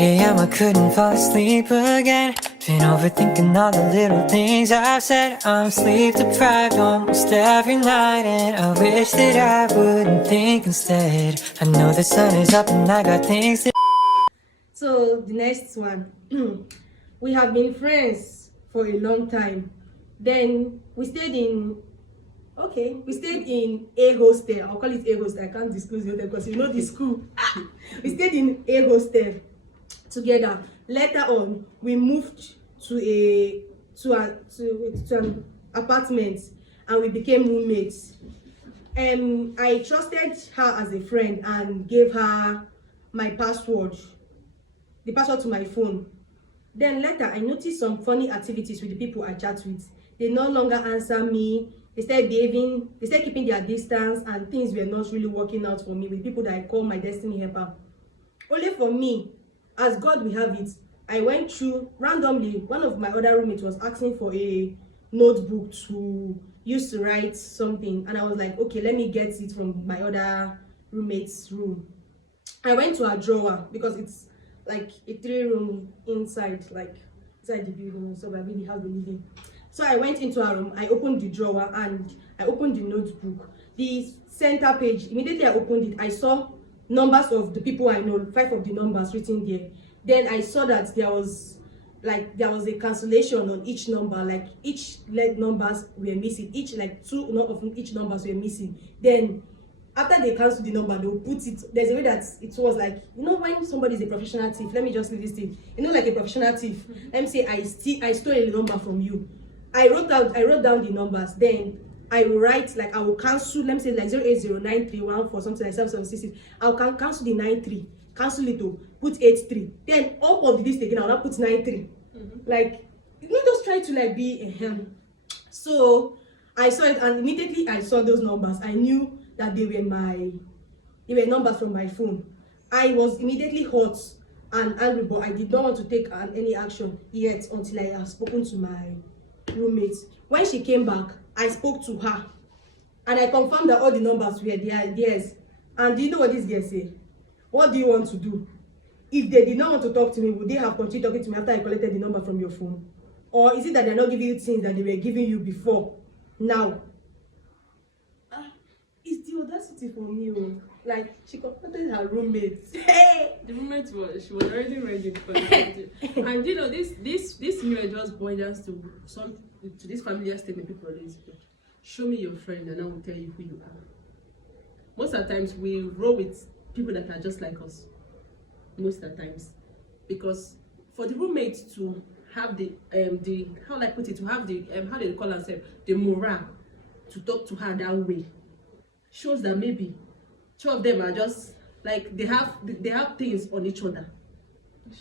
a.m. I couldn't fall asleep again. Been overthinking all the little things I've said. I'm sleep deprived almost every night, and I wish that I wouldn't think instead. I know the sun is up and I got things to. So the next one, we have been friends for a long time. Then we stayed in A hostel. I'll call it A hostel. I can't disclose it because you know the school. We stayed in A hostel together. Later on, we moved to an apartment and we became roommates. I trusted her as a friend and gave her my password, the password to my phone. Then later, I noticed some funny activities with the people I chat with. They no longer answer me. They started keeping their distance, and things were not really working out for me with people that I call my destiny helper. Only for me, as God will have it, I went through randomly. One of my other roommates was asking for a notebook to use to write something, and I was like, okay, let me get it from my other roommate's room. I went to her drawer because it's like a 3-room inside the building, so I really have been living. So I went into her room, I opened the drawer and I opened the notebook. The center page, immediately I opened it, I saw numbers of the people I know, 5 of the numbers written there. Then I saw that there was a cancellation on each number, like each leg numbers were missing, each like 2 of each numbers were missing. Then after they cancel the number, they'll put it, there's a way that it was like, you know, when somebody is a professional thief, let me just leave this thing, you know, like a professional thief. Let me say I stole a number from you. I wrote down the numbers. Then I will write, like, I will cancel, let me say like 0809314 something like 7766. I'll cancel the 93, cancel it to put 83. Then all of this again, I'll now put 93. Like, you know, just try to like be a hem. So I saw it, and immediately I saw those numbers. I knew that they were numbers from my phone. I was immediately hot and angry, but I did not want to take any action yet until I had spoken to my roommate. When she came back, I spoke to her and I confirmed that all the numbers were theirs. And do you know what this girl said? What do you want to do? If they did not want to talk to me, would they have continued talking to me after I collected the number from your phone? Or is it that they're not giving you things that they were giving you before? Now, it's the audacity for me. Like, she confronted her roommate. Hey! The roommate she was already ready for it. And you know, this mirror just boils to this familiar statement people always say: show me your friend and I will tell you who you are. Most of the times we roll with people that are just like us. Most of the times. Because for the roommate to have the how will I put it, to have the how they call themselves, the morale to talk to her that way, shows that maybe 2 of them are just like they have things on each other.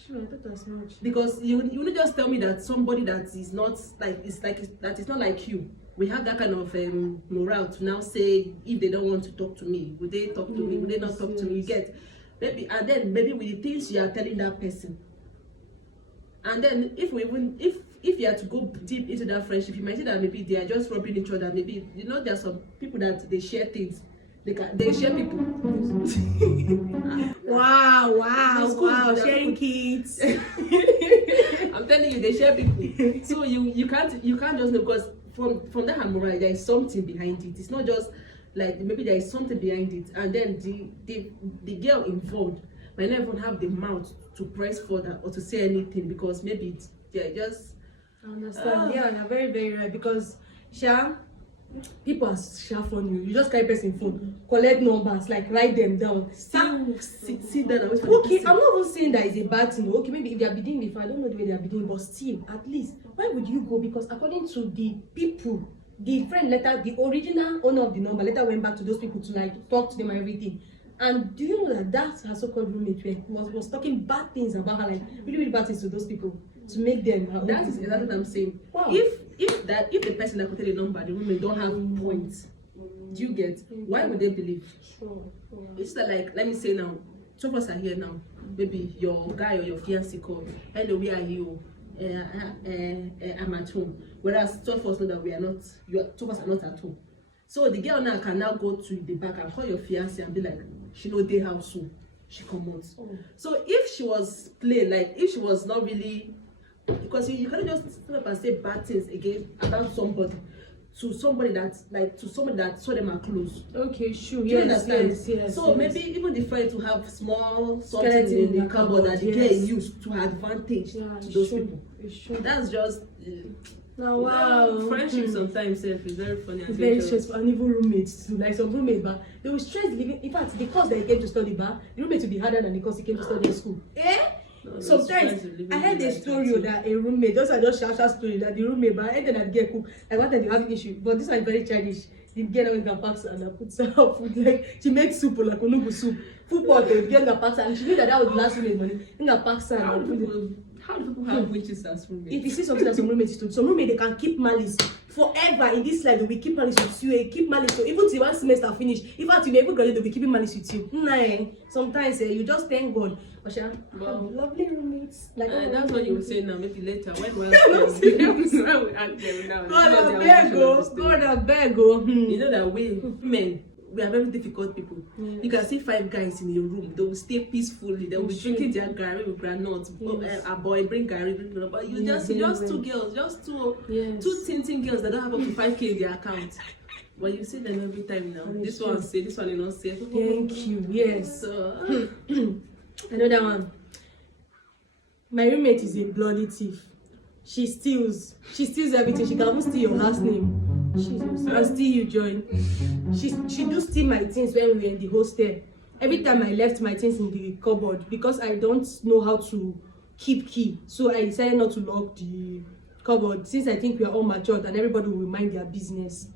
Sure, I thought as much. Because you wouldn't just tell me that somebody that is not like that is not like you. We have that kind of morale to now say, if they don't want to talk to me, would they talk to me? Would they not talk to me? You get maybe, and then maybe with the things you are telling that person. And then if you are to go deep into that friendship, you might see that maybe they are just rubbing each other. Maybe, you know, there are some people that they share things. They share people. Wow, sharing kids. I'm telling you, they share people. So you can't just know, because from that Hamura, there is something behind it. It's not just like maybe there is something behind it, and then the girl involved might not even have the mouth to press further or to say anything, because maybe they're just. I understand. Yeah, you're very, very right, because people are on you. You just carry person phone, collect numbers, like write them down. Sit down and wait for okay, I'm not even saying that it's a bad thing. Okay, maybe if they are bidding before, I don't know the way they are bidding, but still, at least, why would you go? Because according to the people, the friend later, the original owner of the number later went back to those people to like talk to them and everything. And do you know that her so-called roommate was talking bad things about her, like really, really bad things to those people to make them. That is exactly what I'm saying. Wow. If the person that quoted the number, the women don't have points, do you get? Why would they believe? Sure. It's like, let me say now, 2 of us are here now. Maybe your guy or your fiancé called, hello, where are you? I'm at home. Whereas 2 of us know that we are not. 2 of us are not at home. So the girl now can now go to the back and call your fiancé and be like, she know they house soon. she comes. Oh. So if she was plain, like if she was not really, because you cannot just stand up and say bad things again about somebody to somebody that saw them are close. Okay, sure. Do you Yes, understand? yes. So maybe even the friend to have small something Skeleton in in the cupboard that the yes. girl used to her advantage Yeah, to it's those true. people. It's true. That's just Now, wow. friendship sometimes is very funny. It's very stressful, and even roommates too. Like some roommates, but they will stress living. In fact, the course that he came to study, but the roommate will be harder than the course he came to study in school. No, Sometimes I heard a story that a roommate, just shout story that the roommate, but I ended that get cook. Like one time they have an issue, but this one is very childish. The girl went and packs and puts her food, like she makes soup like onugu soup, food pot. The girl packs her, and she knew that was the last roommate money. Then packs her how and do put it. people have witches as roommates? If you see something that some roommates do, some roommate they can keep malice forever in this life. They will keep malice with you. Keep malice so even till one semester finish. In fact, you never graduate, they will be keeping malice with you. Nah, sometimes you just thank God. Wow. Lovely roommates. Like That's what you will say now. Maybe later when we ask them now. God I beg go. You know that we are very difficult people. Yes. You can see 5 guys in a room. They will stay peacefully. They will be Yes, drinking their garri with granola. Yes. A boy bring garri, bring granola. But you Yes, just very 2 well. girls, just two Yes. tinting girls that don't have up to 5K in their account. But you see them every time now. And This it's one true. say, this one you not say. Thank you. Yes. So Another one. My roommate is a bloody thief. She steals everything. She can even steal your last name. Jesus. And steal you join. She do steal my things when we were in the hostel. Every time I left my things in the cupboard because I don't know how to keep key. So I decided not to lock the cupboard since I think we are all matured and everybody will mind their business.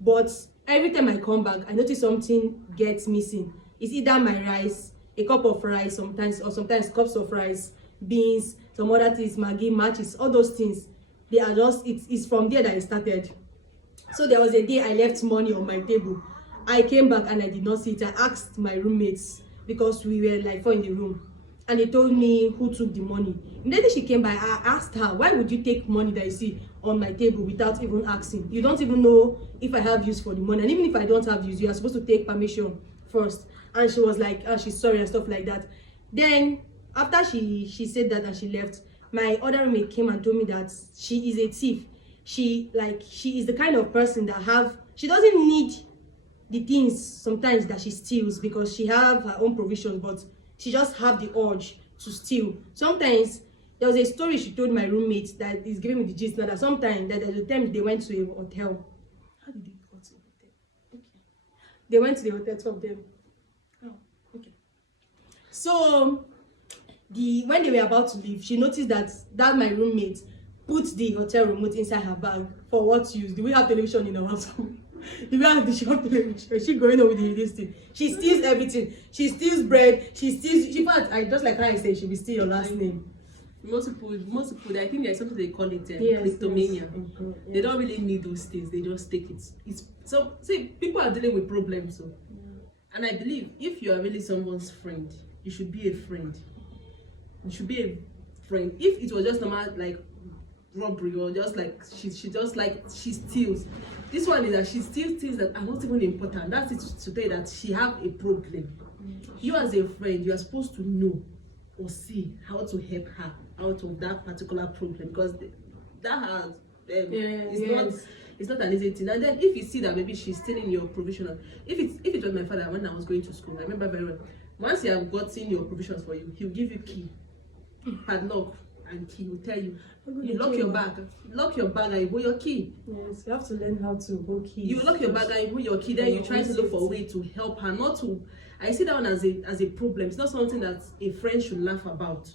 But every time I come back, I notice something gets missing. It's either my rice, a cup of rice sometimes, or sometimes cups of rice, beans, some other things, Maggi, matches, all those things. They are just, it's from there that it started. So there was a day I left money on my table. I came back and I did not see it. I asked my roommates because we were like 4 in the room. And they told me who took the money. Immediately she came by, I asked her, why would you take money that you see on my table without even asking? You don't even know if I have use for the money. And even if I don't have use, you are supposed to take permission first. And she was like, oh, she's sorry and stuff like that. Then after she said that and she left, my other roommate came and told me that she is a thief. She is the kind of person that she doesn't need the things sometimes that she steals because she have her own provisions, but she just have the urge to steal. Sometimes there was a story she told my roommate that is giving me the gist now that sometimes that the time they went to a hotel. How did they go to the hotel? Okay. They went to the hotel, 2 of them. Oh, okay. So when they were about to leave, she noticed that my roommate put the hotel remote inside her bag. For what use? Do we have television in our household? Do we have the shop television? Is she going on with this thing? She steals everything. She steals bread. She steals. In fact, I just like how I say, she will steal your last name. most people, I think there's something they call it Yes, kleptomania. yes. Okay, yes. They don't really need those things. They just take it. It's so see, people are dealing with problems. So, and I believe if you are really someone's friend, you should be a friend. You should be a friend. If it was just normal like robbery or just like she steals. This one is that she steals things that are not even important. That's it to say that she have a problem. You as a friend, you are supposed to know or see how to help her out of that particular problem because that has it's not an easy thing. And then if you see that maybe she's stealing your provisional, if it was my father when I was going to school, I remember very well. Once you have gotten your provisions for you, he'll give you key, padlock, and he will tell you, you lock your bag and you hold your key. Yes, you have to learn how to hold keys. You lock your bag and you hold your key, then you try to look for a way to help her, not to. I see that one as a problem. It's not something that a friend should laugh about.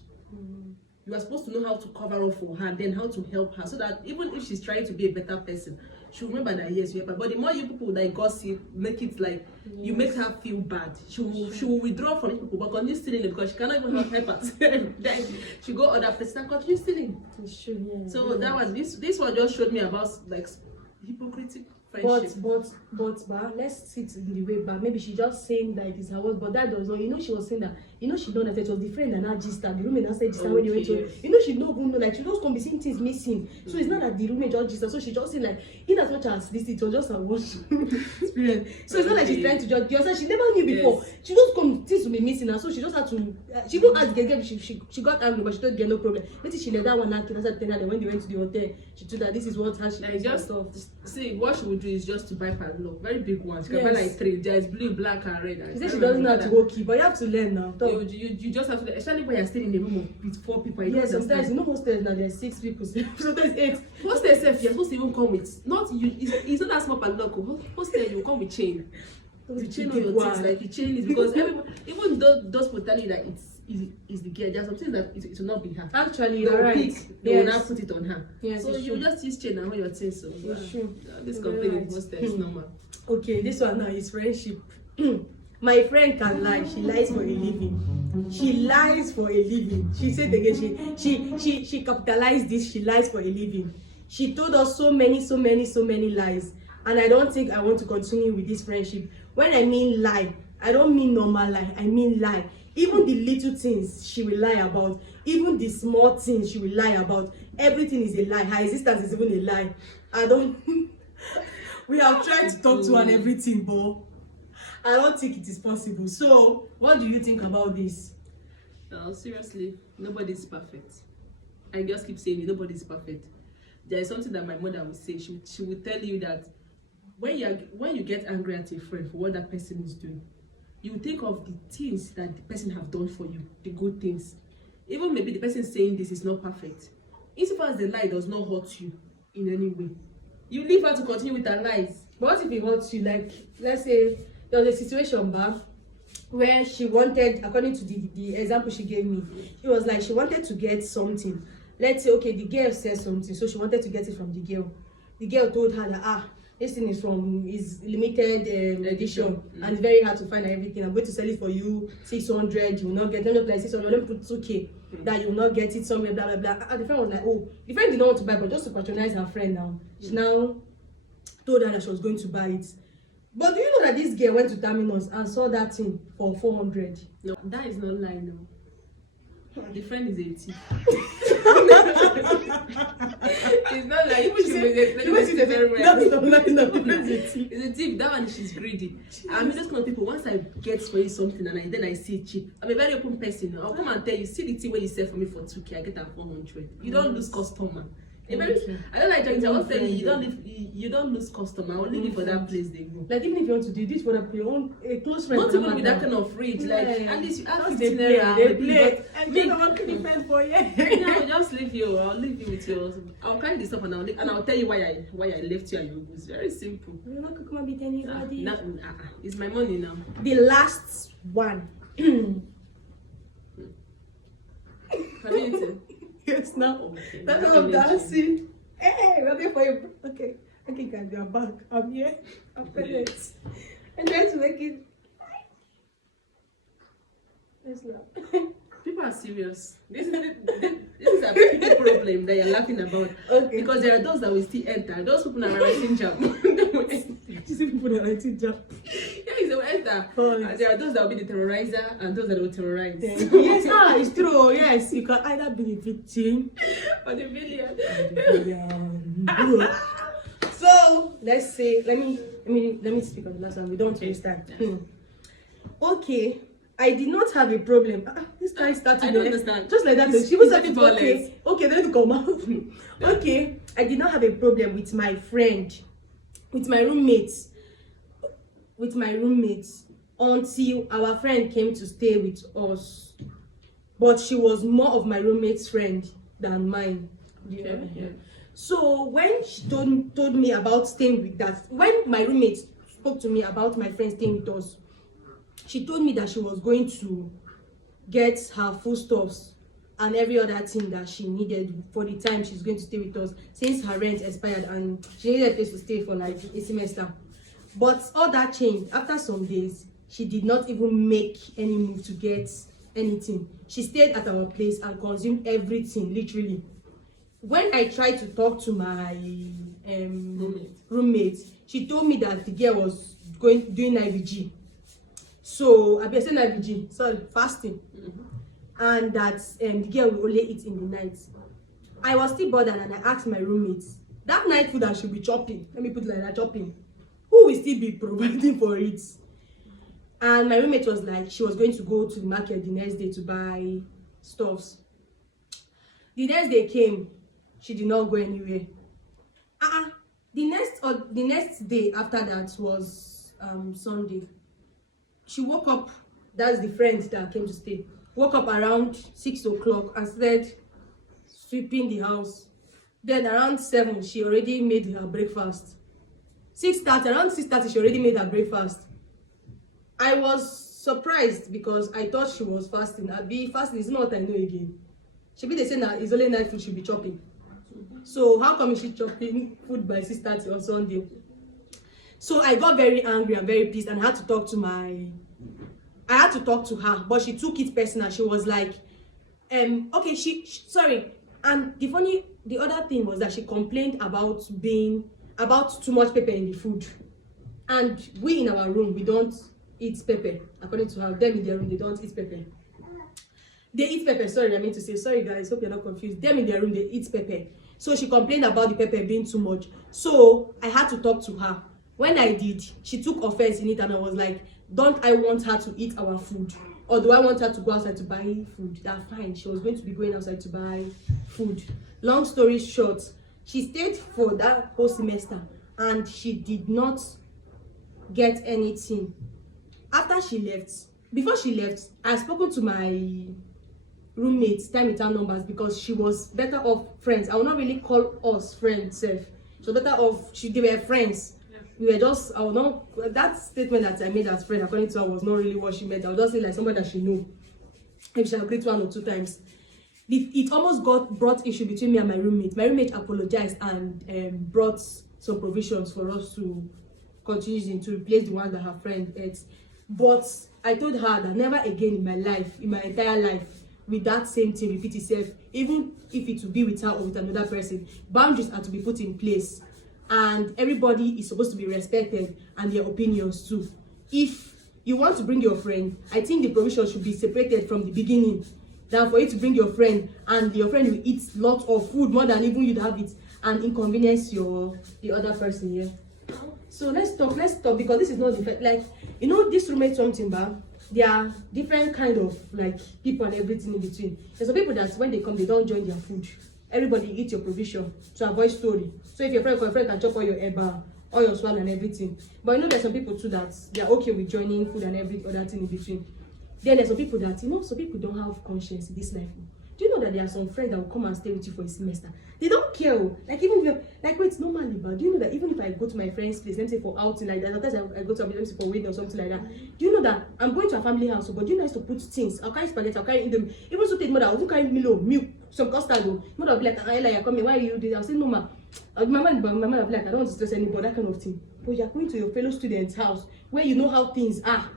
You are supposed to know how to cover up for her, then how to help her, so that even if she's trying to be a better person, she'll remember that yes, you help her. But the more you people that gossip, make it like you make her feel bad. She will withdraw from people, but continue stealing it because she cannot even help herself. Then she go other places and continue stealing. It's true, yeah. So that one, this one just showed me about like hypocritical friendship. But let's sit in the way back. Maybe she just saying that it is her words, but that does not. You know, she was saying that You know, she don't know. It was the friend and her gist, and the roommate now said gist when they went to. You know, she don't even know. Like, she just come be seeing things missing. So it's not that the roommate just gist. So she just saying like, in as much as this, it was just a watch experience. So it's not like she's trying to judge. Because she never knew before. Yes. She just come things to be missing, and so she just had to. She even asked the girl. She got angry, but she told the girl no problem. Maybe she let that one out. She said tell her when they went to the hotel. She told her this is what her she like just stuff. See what she would do is just to buy padlock, very big ones. She can buy like 3. There's blue, black, and red. She said she doesn't know how to hold key, but you have to learn now. You just have to, especially when you're staying in a room with 4 people. Yeah, sometimes you know hostels now there's 6 people, sometimes 8. Hostel self, you're supposed to even come with not you. It's not that small padlock. Hostel you come with chain. You chain on your things like you chain it because everyone, even though those people tell you that it's the girl, there's something that it will not be her. Actually, you're right. They will now put it on her. Yes, so you just use chain and hold your things. So it's true. This complaining hostel is normal. Okay, this one now is friendship. My friend can lie. She lies for a living. She lies for a living. She said again. She capitalized this. She lies for a living. She told us so many lies, and I don't think I want to continue with this friendship. When I mean lie, I don't mean normal lie. I mean lie. Even the little things she will lie about. Even the small things she will lie about. Everything is a lie. Her existence is even a lie. I don't. We have tried to talk to her and everything, but I don't think it is possible. So, what do you think about this? No, seriously, nobody's perfect. I just keep saying it, nobody's perfect. There is something that my mother would say. She would tell you that when you get angry at a friend for what that person is doing, you think of the things that the person have done for you, the good things. Even maybe the person saying this is not perfect. Insofar as the lie does not hurt you in any way, you leave her to continue with her lies. But what if it hurts you? Like, let's say there was a situation back where she wanted, according to the example she gave me, it was like she wanted to get something. Let's say, okay, the girl said something, so she wanted to get it from the girl. The girl told her that, this thing is limited edition, and it's very hard to find everything. I'm going to sell it for you 600. You will not get. Let me apply 600. Let me put 2K. That you will not get it somewhere. Blah blah blah. And the friend was like, oh, the friend did not want to buy, but just to patronize her friend now. She now told her that she was going to buy it. But do you know that this girl went to Terminus and saw that thing for 400? No, that is not lie, no. The friend is a thief. It's not like even it's a thief. That one she's greedy. I mean, those kind of people. Once I get for you something and then I see it cheap, I'm a very open person. I'll come and tell you, see the thing where you sell for me for 2K, I get at 400. You don't lose customer. I don't like joking. I won't tell you, you don't lose customer. I will leave you for that place they go. Like even if you want to do this for your own a close friend. Not even with that kind of fridge. Like at least you have 15 naira. They play. And me no one can defend for you. I'll just leave you. I'll leave you with yours. I'll carry this up and I'll tell you why I left you and your goods. Very simple. You're not gonna come and beat anybody. It's my money now. The last one. Community. Yes, now. Okay. That's what I'm dancing. Hey, ready for you. Okay, guys, you are back. I'm here. I'm finished. I'm trying to make it. Let's laugh. People are serious. This is a big problem that you're laughing about. Okay. Because there are those that will still enter. Those people are writing jam. You see people that are writing jam. Yeah, they will enter. And there are those that will be the terrorizer and those that will terrorize. Yes, it's true. Yes, you can either be the victim or the villain. So let's say, let me speak on the last one. We don't want to waste time. Okay. I did not have a problem. This guy started. I don't understand. Just like that. She was like, okay, then come out. Okay, I did not have a problem with my friend, with my roommates, until our friend came to stay with us. But she was more of my roommate's friend than mine. Yeah. So when she told me about staying with that, when my roommate spoke to me about my friend staying with us, she told me that she was going to get her foodstuffs and every other thing that she needed for the time she's going to stay with us, since her rent expired and she needed a place to stay for like a semester. But all that changed after some days. She did not even make any move to get anything. She stayed at our place and consumed everything, literally. When I tried to talk to my roommate, she told me that the girl was doing IVG. So I said IVG, sorry, fasting. and that the girl will only eat in the night. I was still bothered and I asked my roommates, that night food I should be chopping, let me put it like that, chopping, who will still be providing for it? And my roommate was like, she was going to go to the market the next day to buy stuffs. The next day came, she did not go anywhere. The next day after that was Sunday. She woke up, that's the friend that came to stay, woke up around 6 o'clock and started sweeping the house. Then around 7, she already made her breakfast. 6:30, around 6:30, she already made her breakfast. I was surprised because I thought she was fasting. Fasting is not what I know again. She be the saying that it's only night food she'll be chopping. So how come is she chopping food by 6:30 on Sunday? So I got very angry and very pissed and I had to talk to her, but she took it personal. She was like, okay, sorry. And the other thing was that she complained about too much pepper in the food. And we in our room, we don't eat pepper. According to her, them in their room, they don't eat pepper. They eat pepper, sorry, I mean to say, sorry guys, hope you're not confused. Them in their room, they eat pepper. So she complained about the pepper being too much. So I had to talk to her. When I did, she took offense in it and I was like, don't I want her to eat our food? Or do I want her to go outside to buy food? That's fine. She was going to be going outside to buy food. Long story short, she stayed for that whole semester and she did not get anything. Before she left, I had spoken to my roommates, time without numbers, because she was better off friends. I will not really call us friends, She was better off, they were friends. We were just, I will not, that statement that I made as friend, according to her, was not really what she meant. I would just say like somebody that she knew. Maybe she agreed 1 or 2 times. It almost brought issue between me and my roommate. My roommate apologized and brought some provisions for us to continue using to replace the one that her friend ate. But I told her that never again in my life, in my entire life, with that same thing repeat itself, even if it will be with her or with another person. Boundaries are to be put in place and everybody is supposed to be respected and their opinions too. If you want to bring your friend, I think the provision should be separated from the beginning than for you to bring your friend and your friend will eat lots of food more than even you'd have it and inconvenience the other person here. So let's talk because this is not the like, you know, this roommate something bad. There are different kind of like people and everything in between. There's some people that when they come, they don't join their food. Everybody eat your provision to avoid story. So if your friend can chop all your eba, all your swallow and everything. But you know there's some people too that they're okay with joining food and every other thing in between. Then there's some people that, you know, some people don't have conscience in this life. Do you know that there are some friends that will come and stay with you for a semester? They don't care. Like even if you're like, wait, normally, but do you know that even if I go to my friend's place, let's say for outing like that, sometimes I go to let for wedding or something like that. Do you know that I'm going to a family house, but do you know I used to put things? I'll carry spaghetti, I'll carry indomie. Even so take mother, I'll carry Milo, milk, some custard. Mother will be like, I come here, why are you doing? I'll say no ma. My mother will be like, I don't want to stress anybody, that kind of thing. But you're going to your fellow student's house where you know how things are.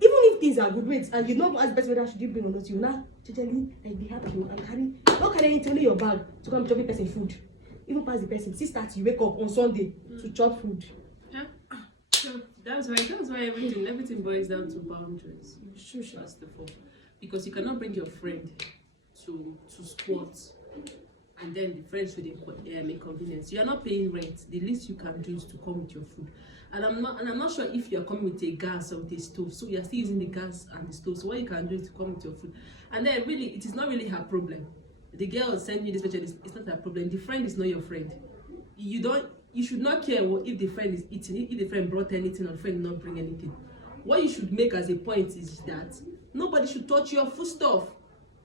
Even if things are good weights and you know as best whether should you bring or not, you now generally like be happy and don't carry anything only your bag to come chop a person food. Even pass the person 6:30 you wake up on Sunday to chop food. Yeah. So that's why everything boils down to boundaries. You should ask the phone. Because you cannot bring your friend to sports and then the friends with inconvenience. You are not paying rent. The least you can do is to come with your food. And I'm not sure if you're coming with a gas or with a stove. So you're still using the gas and the stove. So what you can do is to come with your food. And then really, it is not really her problem. The girl will send you this picture, it's not her problem. The friend is not your friend. You should not care if the friend is eating, if the friend brought anything or the friend did not bring anything. What you should make as a point is that nobody should touch your food stuff.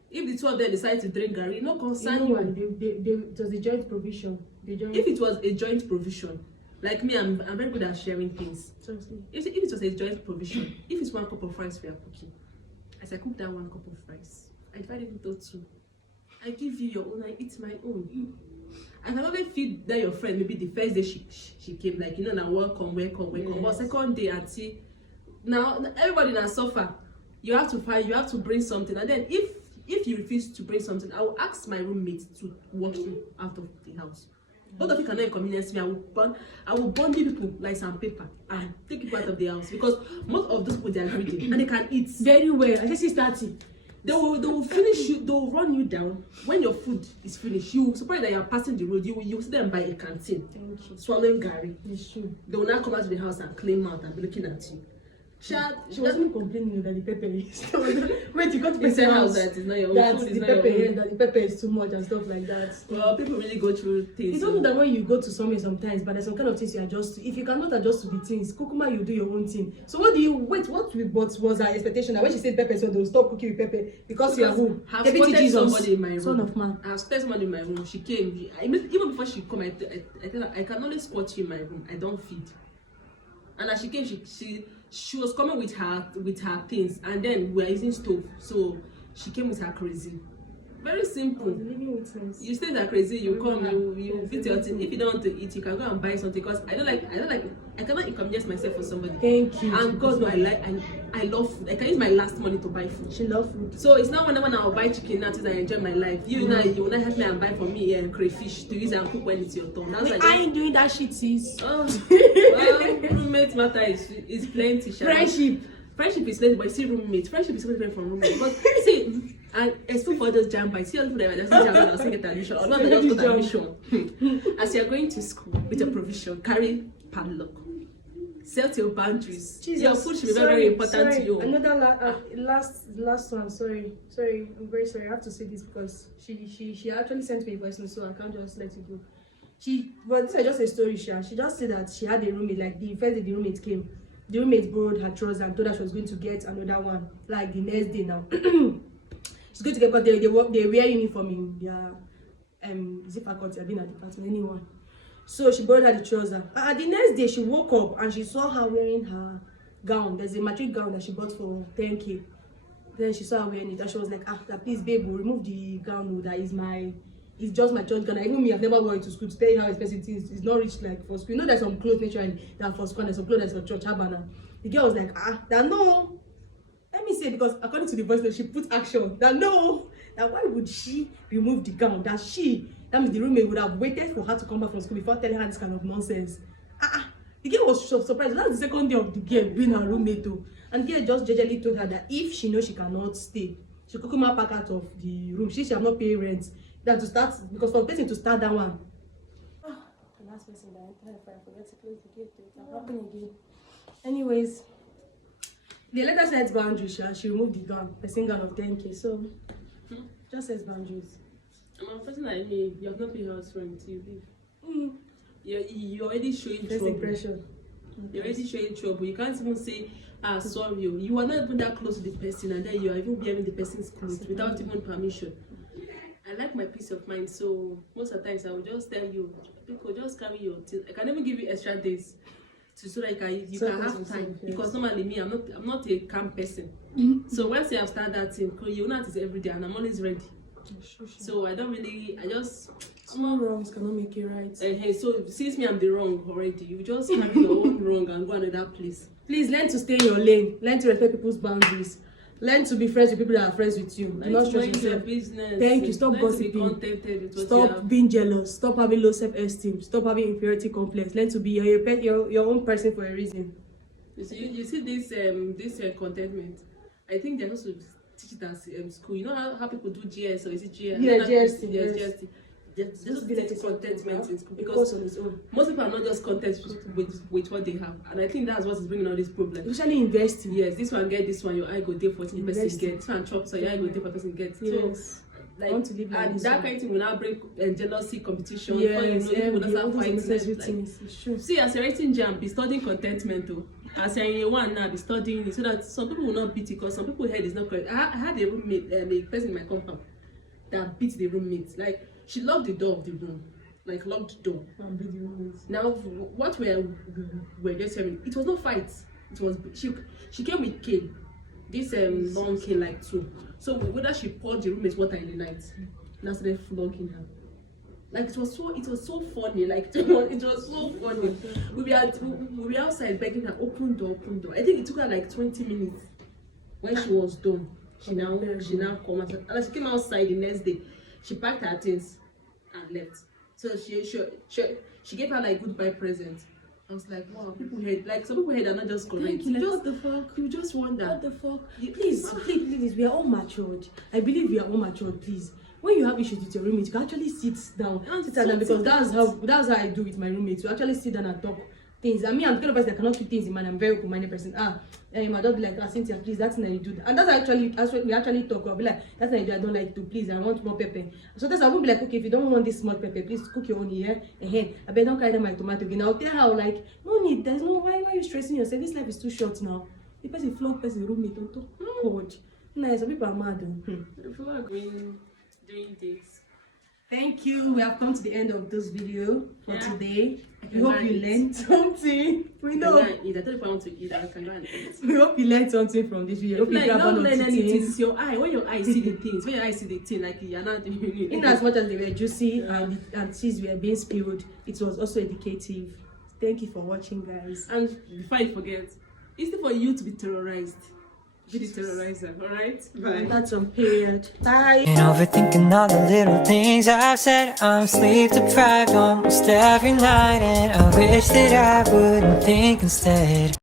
If the two of them decide to drink garri, no concern you. It was a joint provision. If it was a joint provision, like me, I'm very good at sharing things. If it was a joint provision, if it's 1 cup of rice we are cooking, as I cook that 1 cup of rice, I divide it into 2. I give you your own, I eat my own. And I always feel that your friend, maybe the first day she came, like, you know, now welcome. Yes. But second day, auntie, now everybody now suffer. You have to bring something. And then if you refuse to bring something, I will ask my roommate to walk you out of the house. Both of you cannot inconvenience me. I will bond you people like some paper and take people out of the house because most of those people they are greedy and they can eat very well. I say 6:30. They will finish you. They will run you down when your food is finished. You surprised that you are passing the road. You see them by a canteen, Thank you. swallowing gari. It's true. They will now come out to the house and clean mouth and be looking at you. She wasn't complaining that the pepper is. Wait, you got to They say person house house that is not your own that food. the Is not pepper, your own. that the pepper is too much and stuff like that. Well, people really go through things. You don't know that when you go to somewhere sometimes, but there's some kind of things you adjust to. If you cannot adjust to the things, Kukuma, you do your own thing. So what do you wait? What was her expectation? That when she said pepper, so they'll stop cooking with pepper because you are who? I've Deputy spotted Jesus, somebody in my room. Son of man. I've spotted somebody in my room. She came. Even before she come, I tell her I can only spot you in my room. I don't feed. And as she came, she was coming with her things, and then we are using stove, so she came with her crazy. Very simple. Living witness. You say that crazy, you come, you Yes, eat your thing. If you don't want to eat, you can go and buy something. Because I cannot inconvenience myself for somebody. Thank you. And God, no, I love food. I can use my last money to buy food. She love food. So it's not when I'll buy chicken now till I enjoy my life. You will not help me and buy for me crayfish to use and cook when it's your turn. That's like I ain't doing that shit, sis. well, roommate matter is plenty. Friendship is plenty, but you see roommate. Friendship is so different from roommate. But see, and especially for those jam bites, see all the people that just jam and also get admission, or not they just got admission. As you're going to school with your provision, carry padlock. Set your boundaries. Jesus. Your food should be very important to you. Another last one. Sorry. I'm very sorry. I have to say this because she actually sent me a voice note, so I can't just let it go. But this is just a story. She just said that she had a roommate. Like the first day the roommate came, the roommate borrowed her trouser and told her she was going to get another one. Like the next day now, she's going to get because they wear uniform in their is it faculty? I've been at department anyone. So she borrowed her the trouser. And the next day she woke up and she saw her wearing her gown. There's a matric gown that she bought for 10K. Then she saw her wearing it and she was like, please babe, we'll remove the gown. That is it's just my church gown. Even me, I've never worn it to school to tell you how expensive it is. It's not rich like for school. You know there's some clothes naturally that for school and there's some clothes that's for church. Habana. The girl was like, that no. Let me say, because according to the voice note, she put action. That no. That why would she remove the gown? That means the roommate would have waited for her to come back from school before telling her this kind of nonsense. The girl was surprised. That's the second day of the girl being her roommate though. And the girl just gingerly told her that if she knows she cannot stay, she could come back out of the room. She have not pay rent. That to start, because for the person to start that one. The last person that I forgot to close the gate. It will happen again. Anyways, the letter sets boundaries. She removed the gown, the single of 10K. So just sets boundaries. I'm a person like me. You have not paid house rent. You leave. You're already showing First trouble. impression. You're already showing trouble. You can't even say, sorry. You are not even that close to the person, and then you are even wearing the person's clothes without even permission. I like my peace of mind, so most of the times I will just tell you, people just carry your things. I can even give you extra days so that you can have time. Yes. Because normally me, I'm not a calm person. So once I have started that thing, you know it's every day, and I'm always ready. Sure. So I just small wrongs cannot make it right. So since me I'm the wrong already, you just carry your own wrong and go another place. Please learn to stay in your lane. Learn to respect people's boundaries. Learn to be friends with people that are friends with you. Do not stress yourself. Thank you. Stop gossiping. Stop being jealous. Stop having low self-esteem. Stop having inferiority complex. Learn to be your own person for a reason. You see this contentment. I think they're supposed to teach it at school. You know how people do GS or is it GS? Yeah, GST. GST. Just be like contentment in school because on its own. Most people are not just content with what they have, and I think that's what is bringing all this problem. Especially investing. Yes, this one get this one, your eye go there for the person get. This one chop, so your eye go there for person get. Yes. So, I want to live like and this that one. kind of thing will now bring jealousy, competition. Yes, people don't start fighting. It's true. See, as a writing jam, be studying contentment though. As you're in year one now, be studying it so that some people will not beat it because some people head is not correct. I had a roommate, a person in my compound that beat the roommate. Like she locked the door of the room, like locked the door. And beat the roommate. Now, what we're just having, it was not fight. It was she came with cane, this long cane like 2. So whether she poured the roommate's water in the night, now started flogging her. Like it was so funny. Like it was so funny. We were outside begging her, open door. I think it took her like 20 minutes. When she was done, she now come out. And she came outside the next day. She packed her things and left. So she gave her like goodbye present. I was like, wow, people head, like some people head are not just correct. Thank you. Like, just, what the fuck? You just wonder. What the fuck? Please, we are all matured. I believe we are all matured, please. When you have issues with your roommate, you can actually sit down because that's how I do with my roommates. We actually sit down and talk things. I mean, I'm the kind of person that cannot keep things in mind. I'm a very open-minded person. My dad be like, Cynthia, please, that's not you do that. And that's what we actually talk. I'll be like, that's not you do. I don't like to. Please, I want more pepper. So that's I won't be like, okay, if you don't want this much pepper, please cook your own here. I better don't carry down my tomato again. I'll tell her like, no need. There's no why are you stressing yourself? This life is too short now. The person flog person roommate on top. God. Nah, some people are mad. People are doing this. Thank you. We have come to the end of this video for today. We can hope go you and learned something. We know. I don't know if I want to eat. I can go and eat. We hope you learned something from this video. Hope you Like, grab don't one or learn two anything. things. It's your eye. When your eye see the things, when your eye see the thing, like you're not doing it. In as much as they were juicy and cheese were being spilled, it was also educative. Thank you for watching, guys. And before I forget, it's for you to be terrorized. Be the terrorizer, alright? Bye. That's on period. Bye. And overthinking all the little things I've said. I'm sleep deprived almost every night, and I wish that I wouldn't think instead.